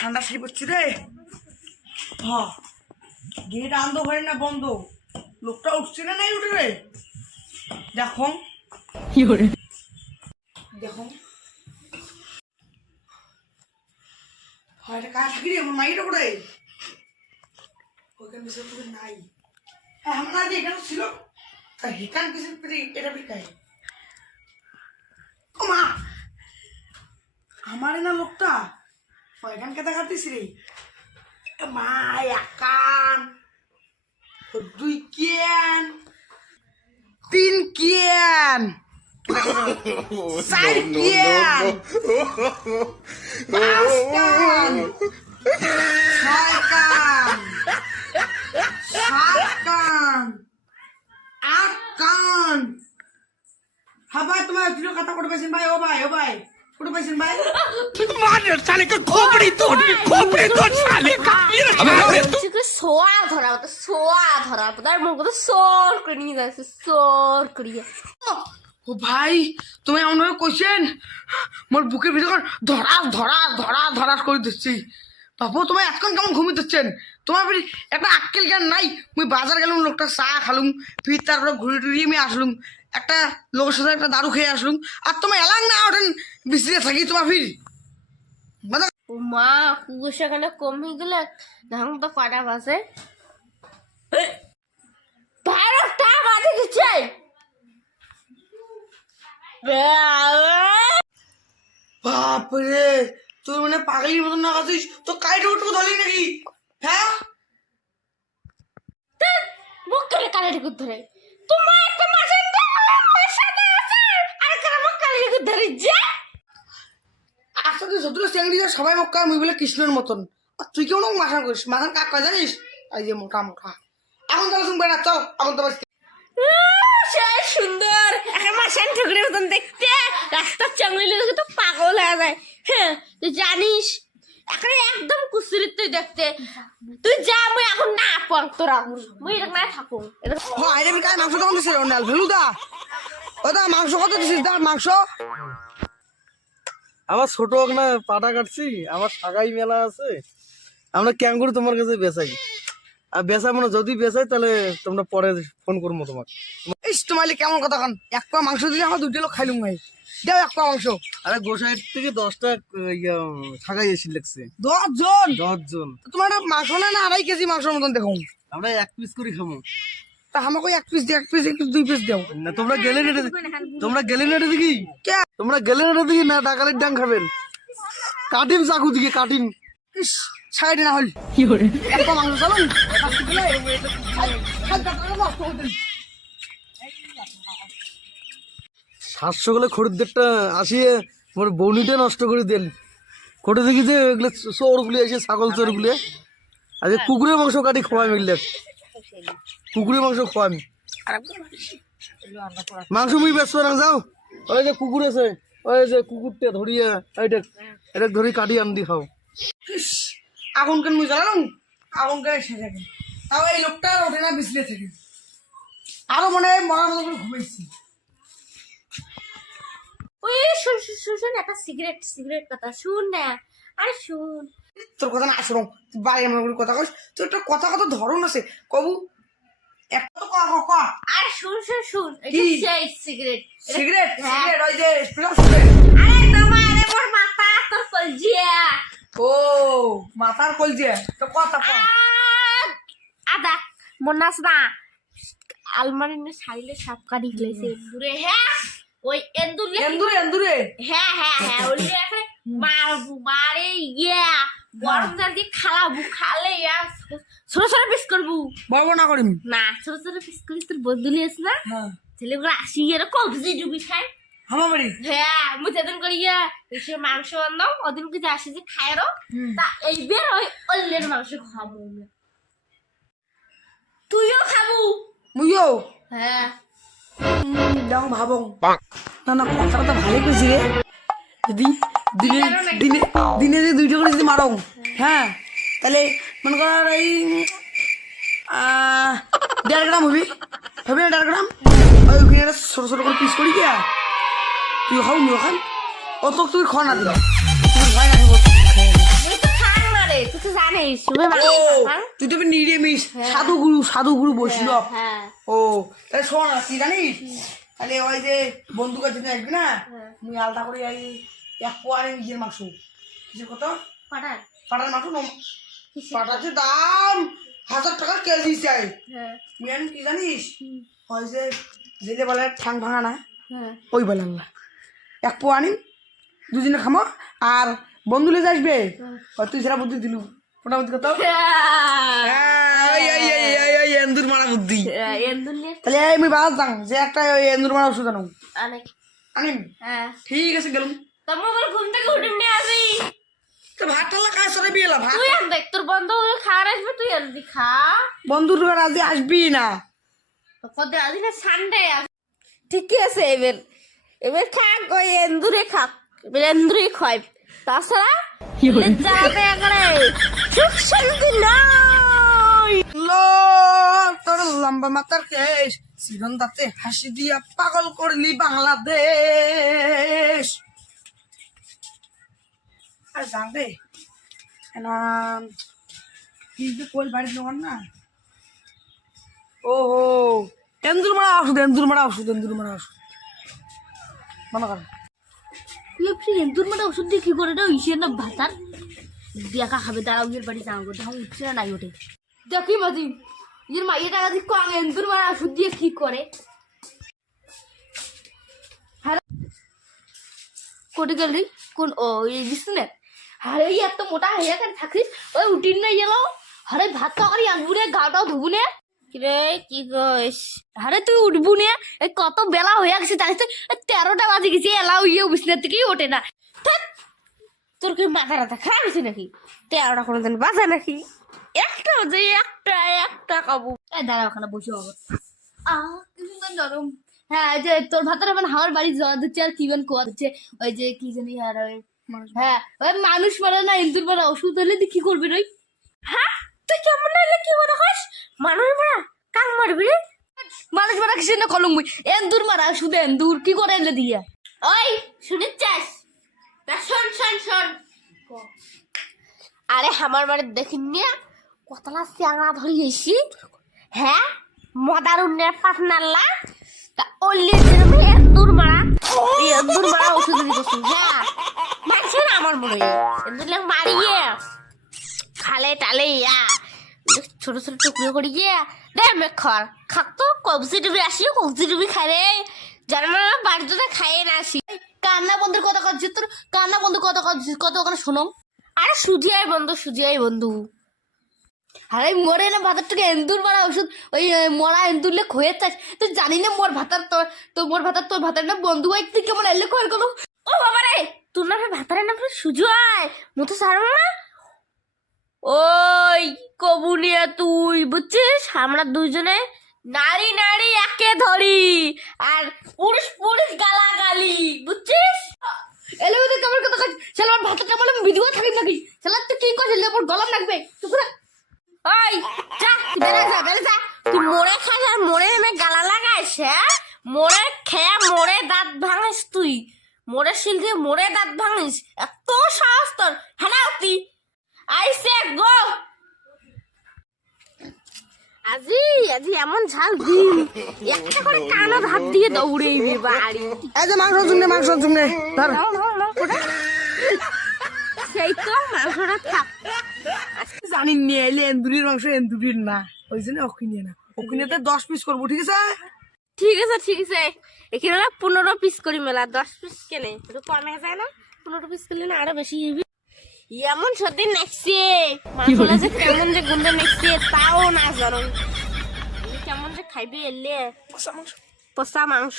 ঠান্ডা সেই পড়ছি রে। হ। গেট আন্দ হয় না বন্ধ। লোকটা উঠছে না নাই উঠে রে? দেখো। দেখো। হয় কাজ থাকি রে? আমার মাইটা করে ওইখানে বিষয় নাই। হ্যাঁ আমার আগে এখানে ছিল। তা হেকান কিছু এটা বিকায়। মা! আমার না লোকটা ওইখান কেটে কাটিস রে এ মা একান ও দুই কেন তিন কেন চার কেন পাঁচ কান ছয় কান সাত কান আট কান হ্যাঁ ভাই তোমার কিলো কথা করে পাইছেন ভাই ও ভাই ও ভাই মানে ইয়ে সোয়া ধরা করে নিয়ে ও ভাই মোর বুকের ভিতর ধরা ধরা ধরা ধরা করে দিচ্ছি। বাবু তোমার এখন কেমন ঘুমিয়ে দিচ্ছেন? তোমার ফির একটা আক্কেল জ্ঞান নাই। মুই বাজার গেলাম লোকটা চা খালুম ফির তারপরে ঘুরে টুরিয়ে আমি আসলুম। একটা লোকের সাথে একটা দারু খেয়ে আসলুম। আর তোমার এলাং না ওঠেন বিসিতে থাকি তোমার ফির। মানে ও মা কুকুর এখানে কমে গেলে দেখুন তো কটা বাজে। বারোটা বাজে গেছে বাপরে তুই মানে পাগলির মতন না কাছিস তো কাইটে উঠবো ধরলি নাকি? হ্যাঁ? মুখ করে ঢুকুর ধরে। তোমার একটা আর ধরে যা আচ্ছা তুই চেংড়ি সবাই মক্কা মুই বলে কৃষ্ণের মতন। আর তুই কেমন মাথান করিস? মাথান কাক জানিস? এই যে মোটা মোটা। এখন তো শুনবে না চল এখন তো সুন্দর। একটা মাসান ঠুকরির মতন দেখতে। রাস্তার চাংলি লোক তো পাগল হয়ে যায়। হ্যাঁ তুই জানিস? এখন একদম কুসুরিত তুই দেখতে। তুই যা মুই এখন না পাং তোরা মুই এটা না থাকো এটা আইরে মাংস তখন দিছে রোনাল ভেলু মাংস কত দিছিস দা মাংস? আমার ছোট না পাটা কাটছি আমার সাগাই মেলা আছে। আমরা ক্যাঙ্গুর তোমার কাছে বেচাই। আর বেচা মানে যদি বেচাই তাহলে তোমরা পরে ফোন করব তোমাকে। ইস তোমাইলে কেমন কথা কান? এক পা মাংস দিলে আমার দুটো লোক খাইলুম ভাই। দাও এক পা মাংস। আরে গোসাইয়ের থেকে দশটা ইয়া সাগাই এসে লাগছে। দশ জন দশ জন তোমার মাংস না না আড়াই কেজি মাংসের মতন দেখো আমরা এক পিস করে খাব। তা আমাকে এক পিস দিয়ে এক পিস এক পিস দুই পিস দাও। না তোমরা গেলে নেটে তোমরা গেলে নেটে দেখি? কে? তোমরা গেলে দেখি না ডাকালের ডাং খাবেন? কাটিম চাকু দিকে কাটিম ইস সাইডে না হল। মাংস চালুন। সাতশো গেলে খরিদ্দারটা আসিয়ে মোর বৌনিটা নষ্ট করে দেন। কোটে দেখি যে এগুলো চোরগুলি এসে ছাগল চোর চোরগুলি। আজকে কুকুরের মাংস কাটি খোয়াই এগুলো কুকুরের মাংস খোয়ামি মাংস মুই ব্যস্ত না যাও। ওই যে কুকুর আছে ওই যে কুকুরটা ধরিয়ে এইটা এটা ধরি কাটি আন দি খাও। আগুন কেন মুই জ্বালালাম আগুন কেন এসে যাবে তাও এই লোকটা আর ওঠে না বিছলে থেকে। আরও মনে হয় মরার মতো করে ঘুমাইছি। ওই শুন শুন শুন শুন একটা সিগারেট সিগারেট কথা। শুন না আরে শুন। তোর কথা না আসলাম বাড়ি আমার করে কথা কস তোর একটা কথা কথা ধরন আছে। কবু একটা ক ক ক আরে শুন শুন শুন এটা সেই সিগারেট। সিগারেট? হ্যাঁ। সিগারেট ওই যে স্প্রাস আরে তোমার মোর মাথা কলজিয়া। ও মাথার কল তো কথা ক আদা মনে না। আলমারি নে সাইলে সাপ কাটি গেছে দূরে হ্যাঁ? ওই এন্দুর এন্দুরে এন্দুরে? হ্যাঁ হ্যাঁ হ্যাঁ ওই এখন মারবু মারে ইয়া। গরম জল দিয়ে খালাবু খালে ছোট ছোট পিস করবু। বড় না করিম? না ছোট ছোট পিস করিস তোর বদলি আছে না? হ্যাঁ। ছেলেগুলো আসি এরকম কবজি ডুবি খায়। আমার হ্যাঁ মুই যেদিন করি সে মাংস আনলাম ওদিন কিছু আসে যে তা এইবার ওই অল্লের মাংস খাব তুইও খাবু। মুইও? হ্যাঁ। দাও ভাবো। না না কথা কথা ভালো কইছি রে। যদি দিনে দিনে দিনে দুইটা করে যদি মারো। হ্যাঁ তাহলে মনে কর এই দেড় গ্রাম হবি। হবে না দেড় গ্রাম? একটা ছোট ছোট করে পিস করি গিয়া তুই খাও নি ওখান ও তো তুই না দিল। তুই তো নিরামিষ সাধু গুরু সাধু গুরু বৈষ্ণব। হ্যাঁ ও তাহলে শোন জানিস? তাহলে ওই যে আসবি না? মুই আলাদা করে এই এক পোয়ারে নিজের মাংস। কিসের কত পাঠান পাটার মাংস পাটার যে দাম হাজার টাকা কেজি চাই হ্যাঁ। মেন কি জানিস? ওই যে জেলে বলে ঠ্যাং ভাঙা না। হ্যাঁ। ওই বলে আল্লাহ। এক পোয়া আনিম দুদিনে খামো। আর বন্ধু লেগে আসবে ওই তুই সেটা বুদ্ধি দিলু। মোটামুটি কত? এন্দুর মারা বুদ্ধি। তাহলে আমি বাস দাম যে একটা ওই এন্দুর মারা ওষুধ আনো। আনিম? হ্যাঁ। ঠিক আছে গেলাম। তোমার ঘুম থেকে উঠে নিয়ে আসি তো ভাত টালা কাজ সরে বিয়ে ভাত তুই আর দেখ তোর বন্ধ হয়ে খাওয়ার আসবে তুই আর দি খা। বন্ধুর ঘর আজ আসবি না। আজ না সানডে ঠিকই আছে এবার এবার খাক ওই এন্দুরে খাক এবার এন্দুরে খাই তাছাড়া যাবে একবারে সুখ শান্তি নাই। লো তোর লম্বা মাথার কেশ সিরন দাঁতে হাসি দিয়া পাগল করলি বাংলাদেশ। ওষুধ এন্দুর মারা ওষুধ এন্দুর মারা ওষুধ মনে ওষুধ দিয়ে কি করে না ভাতার। দেখা খাবে, দাঁড়াও ইয়ের বাড়ি যাও, গো। তখন উঠছে না, নাই ওঠে। দেখি মাঝি ইয়ের মা টাকা দিয়ে কম এন্দুর ওষুধ দিয়ে কি করে? কোটে গেল কোন, ও, এই বিছনে আরে এত মোটা হয়ে কেন থাকিস? ওই উঠিন না গেল আরে ভাত তরকারি আনবু রে গাটাও ধুবু নে। কিরে, কি কইস? আরে তুই উঠবু নে। কত বেলা হয়ে গেছে জানিস তো তেরোটা বাজে গেছে, এলাও ইয়ে বিছনা থেকেই ওঠে না? তোর কি মাথা রাথা খারাপ হয়েছে নাকি? তেরোটা কোনো দিন বাজে নাকি? একটা বাজে, একটা একটা কাবু দাঁড়া, ওখানে বসে হবে। আহ কি সুন্দর নরম হ্যাঁ যে তোর ভাতার মানে আমার বাড়ি জল দিচ্ছে, আর কি বেন কোয়া দিচ্ছে। ওই যে কি জানি আর ওই হ্যাঁ ওই মানুষ মারা না ইন্দুর মারা ওষুধ হলে তুই কি করবি রে হ্যাঁ তুই কেমন হলে কি মনে হয় মানুষ মারা কাক মারবি রে? মানুষ মারা কিসের না কলম মুই এন্দুর মারা শুধু এন্দুর কি করে এলে দিয়া? ওই শুনিস চাস শোন শোন শোন। আরে আমার বাড়ি দেখিন নিয়ে কতলা চ্যাংড়া ধরি এসি হ্যাঁ মদার উন্নের পাটনাল্লা তা অল্লি এন্দুর মারা এই এন্দুর মারা ওষুধ দিতেছি হ্যাঁ। না আমার মনে হয় এন্দুর লাগ মারিয়ে খালে টালে ইয়া ছোট ছোট টুকরো করে গিয়ে দে মেখর খাক তো কবজি ডুবি আসি কবজি ডুবি খাই রে বাড়িতে খাইয়ে না আসি। কান্না বন্ধুর কথা তোর? কান্না বন্ধু কত কত ওখানে শোনো আরে সুজিয়াই বন্ধু সুজিয়াই বন্ধু। আরে মরে না ভাতার থেকে এন্দুর মারা ওষুধ ওই মরা এন্দুরলে খয়ে চাস তুই জানি না মোর ভাতার তোর তো মোর ভাতার তোর ভাতার না বন্ধু হয় তুই কেমন এলে কয় গেল ও বাবা রে তোর না ভাতারের নাম সুজয় মতো সারো না। ওই কবুলিয়া তুই বুঝছিস? আমরা দুজনে নারী নারী একে ধরি। আর পুরুষ পুরুষ গালাগালি বুঝছিস? এলে ওদের কেমন কথা কাজ ছেলে আমার ভাতটা বলে ভিডিও থাকি নাকি? ছেলে তুই কি করছিস আমার গলাম লাগবে চুপ করে। ওই যা বেড়ে যা বেড়ে যা। তুই মোড়ে খাস আর মোড়ে এনে গালা লাগাইস হ্যাঁ? মোড়ে খেয়ে মোড়ে দাঁত ভাঙিস তুই। মোড়ে শিলকে মোড়ে দাঁত ভাঙিস এত সাহস তোর। হ্যাঁ তুই আইসে গো। আজি আজি এমন ঝাল দিন। একটা করে কানা ভাত দিয়ে দৌড়েইবে বাড়ি। এই যে মাংস জুমনে মাংস জুমনে ধর। সেই তো মাংসটা থাক। জানি নিয়ে এলে এন্দুরির মাংস এন্দুরির না। ওই জন্য অকিনে না। অকিনেতে দশ পিস করব ঠিক আছে? ঠিক আছে ঠিক আছে। এখানে না পনেরো পিস করি মেলা দশ পিস কেনে? একটু কমে যায় না? পনেরো পিস করলে না আরও বেশি এমন সত্যি নাচছে যে কেমন যে গুন্ডে নাচছে তাও না জানো। কেমন যে খাইবে এলে? পোষা মাংস। পচা মাংস।